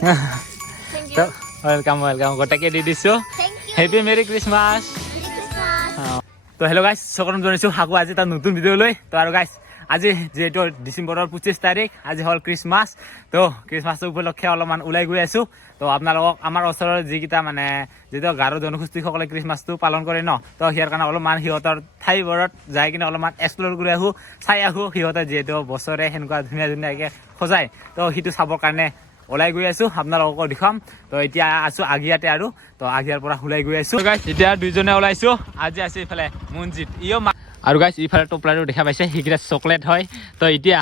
তো ওয়েলকাম গোটাকে দি দিছোঁ হেপী মেৰি ক্ৰিছমাছ। তো হেল্ল' গাইছ, সকলোকে জনাইছোঁ আকৌ আজি এটা নতুন ভিডিঅ' লৈ। তো আৰু গাইছ আজি যিহেতু ডিচেম্বৰৰ 25 তাৰিখ, আজি হ'ল ক্ৰিছমাছ। তো ক্ৰিছমাছৰ উপলক্ষে অলপমান ওলাই গৈ আছোঁ। তো আপোনালোকক আমাৰ ওচৰৰ যিকেইটা মানে যিটো গাৰো জনগোষ্ঠীসকলে ক্ৰিছমাছটো পালন কৰে ন, তো সিয়াৰ কাৰণে অলপমান সিহঁতৰ ঠাইবোৰত যাই কিনে অলপমান এক্সপ্ল'ৰ কৰি আহোঁ, চাই আহোঁ সিহঁতে যিহেতু বছৰে সেনেকুৱা ধুনীয়াকৈ সজায়। তো সেইটো চাবৰ কাৰণে ওলাই গৈ আছোঁ, আপোনালোকক দেখুৱাম। তো এতিয়া আছোঁ আগিয়াতে আৰু তো আগিয়াৰ পৰা ওলাই গৈ আছোঁ। গাইছ এতিয়া দুইজনে ওলাইছোঁ, আজি আছে ইফালে মনজিত আৰু গাইছ ইফালে টপলাটো দেখা পাইছে, সেইকেইটা চকলেট হয়। তো এতিয়া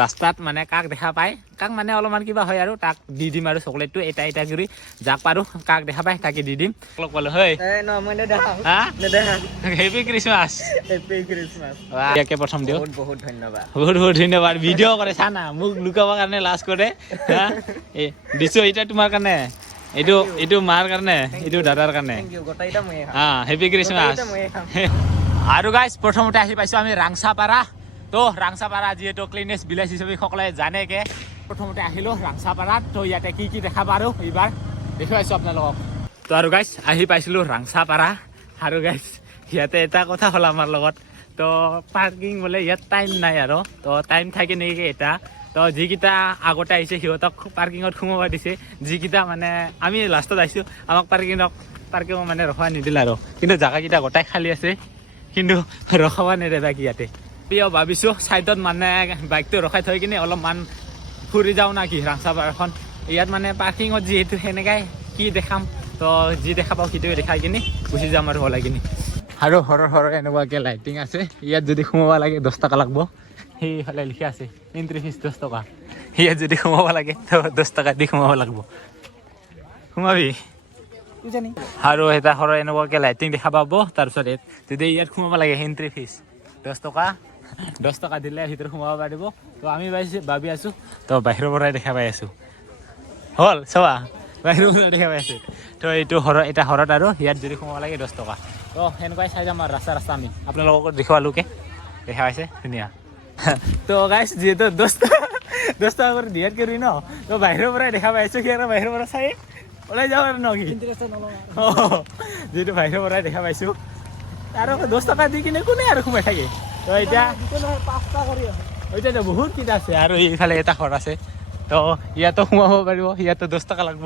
ৰাস্তাত মানে কাক দেখা পায়, কাক মানে অলপমান কিবা হয় আৰু তাক দি দিম আৰু চকলেটটো এটা কৰি যাক পাৰোঁ কাক দেখা পায় তাকে দি দিম। লগ পালোঁ হয় হেপী ক্ৰিছমাছ। ইয়াকে প্ৰথম দিওঁ। বহুত ধন্যবাদ। বহুত ধন্যবাদ। ভিডিঅ' কৰে চা না, মোক লুকাবৰ কাৰণে লাজ কৰে। দিছোঁ এতিয়া তোমাৰ কাৰণে, এইটো মাৰ কাৰণে, এইটো দাদাৰ কাৰণে। Happy Christmas. আৰু গাইছ প্ৰথমতে আহি পাইছোঁ আমি ৰাংচাপাৰা। তো ৰাংচাপাৰা যিহেতু ক্লিনেছ ভিলেজ হিচাপে সকলোৱে জানেকে, প্ৰথমতে আহিলোঁ ৰাংচাপাৰাত। তো ইয়াতে কি দেখা পাৰোঁ এইবাৰ দেখুৱাইছোঁ আপোনালোকক। তো আৰু গাইছ আহি পাইছিলোঁ ৰাংচাপাৰা। আৰু গাইছ ইয়াতে এটা কথা হ'ল আমাৰ লগত, তো পাৰ্কিং বোলে ইয়াত টাইম নাই আৰু। তো টাইম থাকে নেকি এটা। তো যিকেইটা আগতে আহিছে সিহঁতক পাৰ্কিঙত সোমাব দিছে, যিকেইটা মানে আমি লাষ্টত আহিছোঁ আমাক পাৰ্কিঙত মানে ৰখাব নিদিলে আৰু। কিন্তু জেগাকেইটা গোটাই খালী আছে, কিন্তু ৰখাব নিদিয়ে বাকী ইয়াতে। ভাবিছোঁ ছাইডত মানে বাইকটো ৰখাই থৈ কিনে অলপমান ফুৰি যাওঁ না কি ৰাংচাপাৰাখন। ইয়াত মানে পাৰ্কিঙত যিহেতু সেনেকাই কি দেখাম, তো যি দেখা পাওঁ সেইটোৱে দেখাই কিনে গুচি যাম আৰু ওলাই কিনে। আৰু সৰৰ এনেকুৱাকৈ লাইটিং আছে। ইয়াত যদি সোমাব লাগে 10 টকা লাগব। সেইফালে লিখা আছে এণ্ট্ৰি ফিজ 10 টকা। ইয়াত যদি সোমাব লাগে তো 10 টকা দি সোমাব লাগিব। সোমাবি আৰু এটা সৰৰ এনেকুৱাকৈ লাইটিং দেখা পাব। তাৰপিছত যদি ইয়াত সোমাব লাগে এণ্ট্ৰি ফিজ 10 টকা। 10 টকা দিলে ভিতৰত সোমাব পাৰিব। তো আমি ভাবি আছোঁ, তো বাহিৰৰ পৰাই দেখা পাই আছোঁ। হ'ল চাবা বাহিৰৰ পৰা দেখা পাই আছোঁ। তো এইটো এটা হৰত আৰু ইয়াত যদি সোমাব লাগে 10 টকা। তো সেনেকুৱাই চাই যাম আৰু ৰাস্তা আমি আপোনালোকক দেখুৱালোকে দেখা পাইছে ধুনীয়া। তো গাইছ যিহেতু 10 টকা কৰি দিয়াত কৰি ন, তো বাহিৰৰ পৰাই দেখা পাই আছোঁ। কি আৰু বাহিৰৰ পৰা চাই ওলাই যাওঁ আৰু ন কি যিহেতু বাহিৰৰ পৰাই দেখা পাইছোঁ। আৰু 10 টকা দি কিনে কোনে আৰু সোমাই থাকে। তো এতিয়াতো বহুত কেইটা আছে আৰু এইফালে এটা ঘৰ আছে। তো ইয়াতো সোমাব পাৰিব, ইয়াতো 10 টকা লাগব।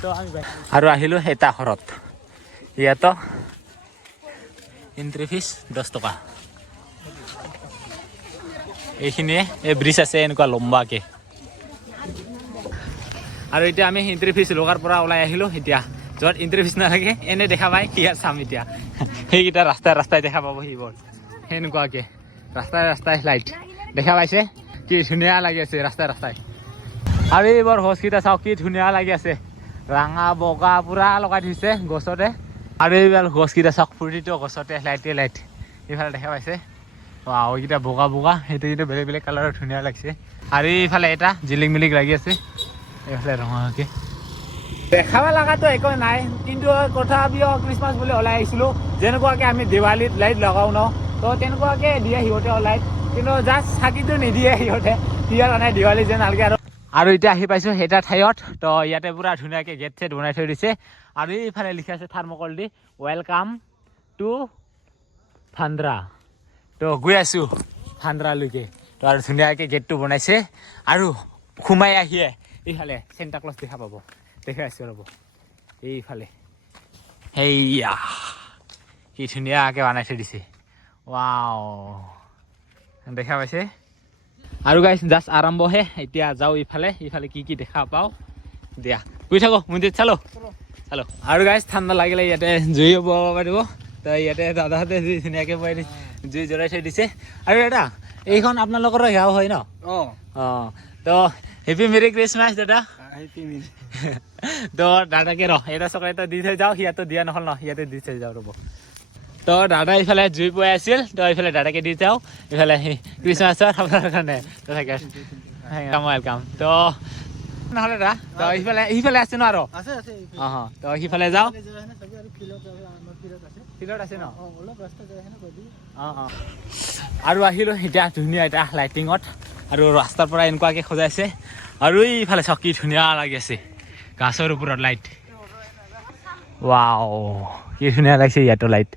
তো আমি আৰু আহিলোঁ এটা ঘৰত, ইয়াতো এণ্ট্ৰি ফিজ 10 টকা। এইখিনিয়ে এই ব্ৰিজ আছে এনেকুৱা লম্বাকৈ। আৰু এতিয়া আমি এণ্ট্ৰি ফিজ লগাৰ পৰা ওলাই আহিলোঁ। এতিয়া য'ত এণ্ট্ৰি ফিজ নালাগে এনেই দেখা পায় ইয়াত চাম এতিয়া। সেইকেইটা ৰাস্তাই দেখা পাব সেইবোৰ সেনেকুৱাকৈ ৰাস্তাই লাইট দেখা পাইছে। কি ধুনীয়া লাগি আছে ৰাস্তাই। আৰু এইবোৰ গছকেইটা চাওক কি ধুনীয়া লাগি আছে, ৰঙা বগা পূৰা লগাই দিছে গছতে। আৰু এইবাৰ গছকেইটা চাওক প্ৰতিটো গছতে লাইট এইফালে দেখা পাইছে। এইকেইটা বগা সেইটো কিন্তু বেলেগ কালাৰৰ ধুনীয়া লাগিছে। আৰু এইফালে এটা জিলিক মিলিক লাগি আছে, এইফালে ৰঙাকৈ দেখাব লগাটো একো নাই। কিন্তু তথাপিও ক্ৰিছমাছ বুলি ওলাই আহিছিলোঁ, যেনেকুৱাকৈ আমি দিৱালীত লাইট লগাওঁ ন, তো তেনেকুৱাকৈ দিয়ে সিহঁতে লাইট। কিন্তু জাষ্ট চাকিটো নিদিয়ে সিহঁতে, ইয়াৰ কাৰণে দিৱালী যেন নালাগে আৰু এতিয়া আহি পাইছোঁ এটা ঠাইত। তো ইয়াতে পূৰা ধুনীয়াকৈ গেট চেট বনাই থৈ দিছে। আৰু এইফালে লিখা আছে থাৰ্মকল দি ৱেলকাম টু ভান্দ্ৰা। তো গৈ আছোঁ ভান্দ্ৰালৈকে। তো আৰু ধুনীয়াকৈ গেটটো বনাইছে। আৰু সোমাই আহিয়ে এইফালে চেণ্টা ক্লজ দেখা পাব, দেখাই আছোঁ ৰ'ব এইফালে। সেইয়া কি ধুনীয়াকৈ বনাই থৈ দিছে, ৱাও দেখা পাইছে। আৰু গাইছ জাষ্ট আৰম্ভহে, এতিয়া যাওঁ ইফালে কি দেখা পাওঁ দিয়া। গৈ থাকোঁ মন্দিৰত চালো। আৰু গাইছ ঠাণ্ডা লাগিলে ইয়াতে জুইও বহাব পাৰিব। তো ইয়াতে দাদাহঁতে জুই ধুনীয়াকৈ বহাই দিছে, জুই জ্বলাই থৈ দিছে। আৰু দাদা এইখন আপোনালোকৰো সেয়াও হয় ন? তো হেপী মেৰি ক্ৰিছমাছ দাদা। তো দাদাকে এটা চকলেট দি থৈ যাওঁ, সিয়াতো দিয়া নহ'ল ন, ইয়াতে দি থৈ যাওঁ ৰ'ব। তো দাদা ইফালে জুই পোৱাই আছিল, তো এইফালে দাদাকে দি যাওঁ ইফালে ক্ৰিছমাছৰ আপোনাৰ কাৰণে। তো ৱেলকাম। তো নহ'লে দাদা তো সিফালে আছে ন আৰু? তো সিফালে যাওঁ, ফিল্ডত আছে ন? আৰু আহিলোঁ এতিয়া ধুনীয়া এটা লাইটিঙত। আৰু ৰাস্তাৰ পৰা এনেকুৱাকৈ সজাইছে। আৰু এইফালে চাওক কি ধুনীয়া লাগি আছে, গাছৰ ওপৰত লাইট ৱাও কি ধুনীয়া লাগিছে ইয়াতো লাইট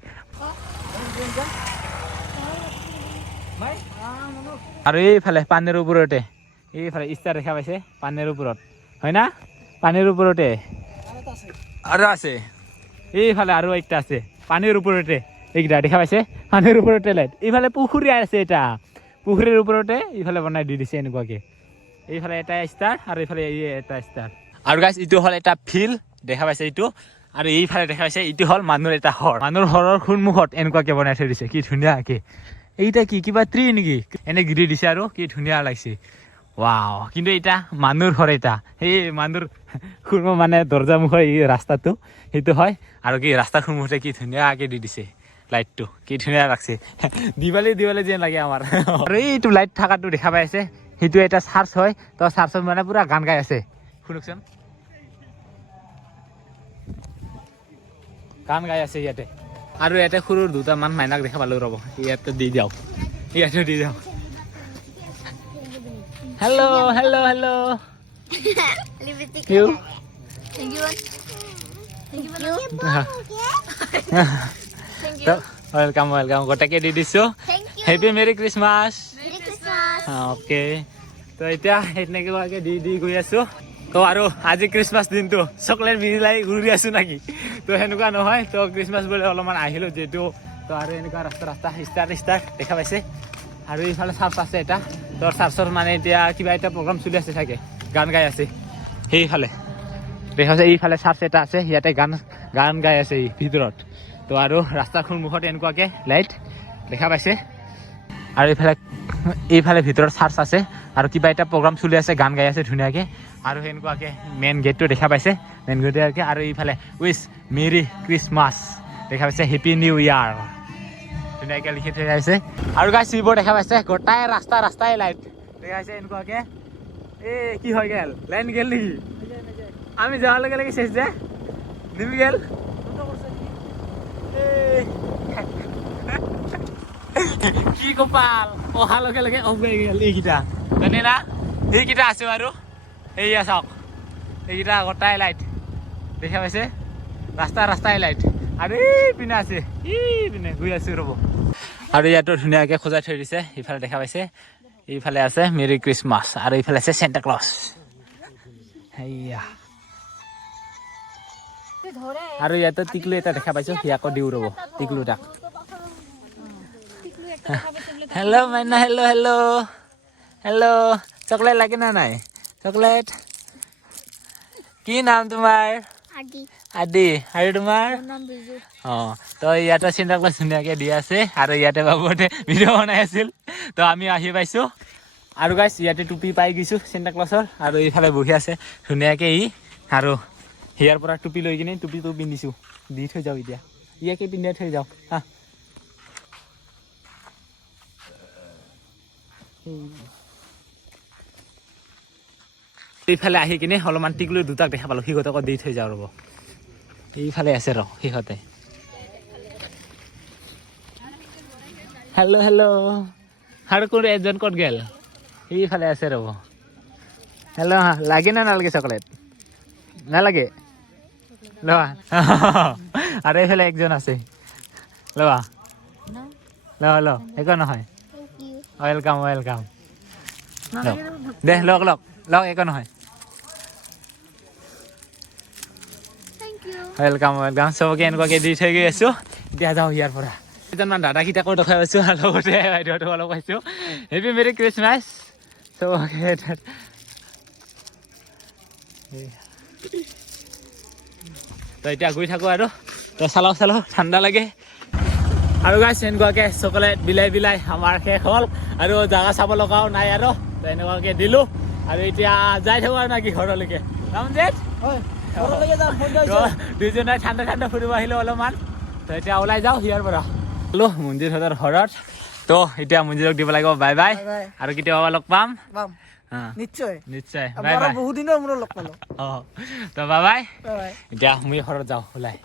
আৰু এইফালে পানীৰ ওপৰতে এইফালে ষ্টাৰ দেখা পাইছে পানীৰ ওপৰত হয় না পানীৰ ওপৰতে আৰু আছে এইফালে আৰু একটা আছে পানীৰ ওপৰতে এইকেইটা দেখা পাইছে পানীৰ ওপৰতে লাইট এইফালে পুখুৰী আছে এটা পুখুৰীৰ ওপৰতে এইফালে বনাই দি দিছে এনেকুৱাকে এইফালে এটা ষ্টাৰ আৰু এইফালে এটা ষ্টাৰ আৰু গাইছ এইটো হ'ল এটা ফিল্ড দেখা পাইছে এইটো আৰু এইফালে দেখা পাইছে এইটো হ'ল মানুহৰ এটা ঘৰ মানুহৰ ঘৰৰ সন্মুখত এনেকুৱাকে বনাই থৈ দিছে কি ধুনীয়াকে এইটা কি কিবা ট্ৰী নেকি এনে গিৰি দিছে আৰু কি ধুনীয়া লাগিছে ৱাও কিন্তু এটা মানুহৰ ঘৰ এটা সেই মানুহৰ মানে দৰ্জা মুখৰ এই ৰাস্তাটো সেইটো হয় আৰু কি ৰাস্তাৰ সন্মুখতে কি ধুনীয়াকে দি দিছে লাইটটো কি ধুনীয়া লাগছে দিৱালী যেন লাগে আমাৰ আৰু এইটো লাইট থকাটো দেখা পাই আছে সেইটো এটা চাৰ্চ হয় তো চাৰ্চত মানে পুৰা গান গাই আছে শুনকচোন গান গাই আছে ইয়াতে আৰু ইয়াতে সৰু দুটামান মাইনাক দেখা পালো ৰ'ব ইয়াতে দি যাওক হেল্ল' ৱেলকাম গোটাকে দি দিছো হেপী মেৰি ক্ৰিছমাছ অ'কে তো এতিয়া সেনেকুৱাকে দি গৈ আছো তো আৰু আজি ক্ৰিছমাছ দিনটো চকলেট বিলাই ঘূৰি আছো নেকি তো সেনেকুৱা নহয় তো ক্ৰিছমাছ বুলি অলপমান আহিলো যিহেতু তো আৰু এনেকুৱা ৰাস্তা ষ্টাৰ দেখা পাইছে আৰু এইফালে চাৰ্চ আছে এটা তো চাৰ্চৰ মানে এতিয়া কিবা এটা প্ৰগ্ৰাম চলি আছে চাগে গান গাই আছে সেইফালে দেখা পাইছে এইফালে চাৰ্চ এটা আছে ইয়াতে গান গাই আছে এই ভিতৰত তো আৰু ৰাস্তাৰ সন্মুখত এনেকুৱাকে লাইট দেখা পাইছে আৰু এইফালে ভিতৰত চাৰ্চ আছে আৰু কিবা এটা প্ৰগ্ৰাম চলি আছে গান গাই আছে ধুনীয়াকে আৰু সেনেকুৱাকে মেইন গেটটো দেখা পাইছে মেইন গেটকে আৰু এইফালে উইচ মেৰি ক্ৰিছমাছ দেখা পাইছে হেপী নিউ ইয়াৰ ধুনীয়াকে লিখি থৈ আহিছে আৰু গাইছ এইবোৰ দেখা পাইছে গোটাই ৰাস্তাই লাইট দেখা পাইছে এনেকুৱাকে কি হৈ গেল লাইন গেল নেকি আমি যাওয়াৰ লগে লগে শেষ যে নিমি গেল কি কপাল অহাৰ লগে লগে অফ হৈ গেল এইকেইটা জানে না এইকেইটা আছে আৰু এইয়া চাওক এইকেইটা গোটাই লাইট দেখা পাইছে ৰাস্তাই লাইট আৰু এইপিনে আছে এইপিনে গৈ আছো ৰ'ব আৰু ইয়াতো ধুনীয়াকৈ সজাই থৈ দিছে ইফালে দেখা পাইছে এইফালে আছে মেৰি ক্ৰিছমাছ আৰু এইফালে আছে চেণ্টা ক্লজ সেয়া আৰু ইয়াতে টিকলু এটা দেখা পাইছো সিয়াকো দিও ৰ'ব টিকলু তাক হেল্ল' মাইনা হেল্ল' চকলেট লাগে না নাই চকলেট কি নাম তোমাৰ আদি আৰু তোমাৰ তো ইয়াতে চেণ্টা ক্লজ ধুনীয়াকৈ দি আছে আৰু ইয়াতে বাবুহঁতে ভিডিঅ' বনাই আছিল তো আমি আহি পাইছোঁ আৰু গাইছ ইয়াতে টুপি পাই গৈছোঁ চেণ্টা ক্লজৰ আৰু এইফালে বহি আছে ধুনীয়াকৈ আৰু হিয়াৰ পৰা টুপি লৈ কিনে টুপিটো পিন্ধিছোঁ দি থৈ যাওঁ এতিয়া ইয়াকে পিন্ধাই থৈ যাওঁ হা এইফালে আহি কিনে অলপমান টিকলু দুটাক দেখা পালোঁ সিহঁতকো দি থৈ যাওঁ ৰ'ব এইফালে আছে সিহঁতে হেল্ল' আৰু কোন এজন ক'ত গেল এইফালে আছে ৰ'ব হেল্ল' লাগে না নালাগে চকলেট নালাগে লোৱা আৰু এইফালে একজন আছে লোৱা একো নহয় ৱেলকাম দে লওক একো নহয় ৱেলকাম চবকে এনেকুৱাকৈ দি থৈ গৈ আছোঁ এতিয়া যাওঁ ইয়াৰ পৰা কেইজনমান দাদাকেইটাকো দেখাই পাইছোঁ আৰু লগতে বাইদেউহঁতক অলপ পাইছোঁ হেপী মেৰি ক্ৰিছমাছ চবকে তো এতিয়া গৈ থাকোঁ আৰু তো চালাও ঠাণ্ডা লাগে আৰু গাইছ এনেকুৱাকৈ চকলেট বিলাই আমাৰ শেষ হ'ল আৰু জাগা চাব লগাও নাই আৰু তো এনেকুৱাকৈ দিলোঁ আৰু এতিয়া যাই থাকোঁ আৰু নাকি ঘৰলৈকে যাম জেঠ দুইজনে ঠাণ্ডা ফুৰিব আহিলোঁ অলপমান তো এতিয়া ওলাই যাওঁ ইয়াৰ পৰা হলো মঞ্জিৰহঁতৰ ঘৰত তো এতিয়া মঞ্জিৰক দিব লাগিব বাই বাই আৰু কেতিয়াবা লগ পাম নিশ্চয় বাই বাই বহুত দিনৰ মূৰত লগ পালোঁ তো বাই বাই এতিয়া মই ঘৰত যাওঁ ওলাই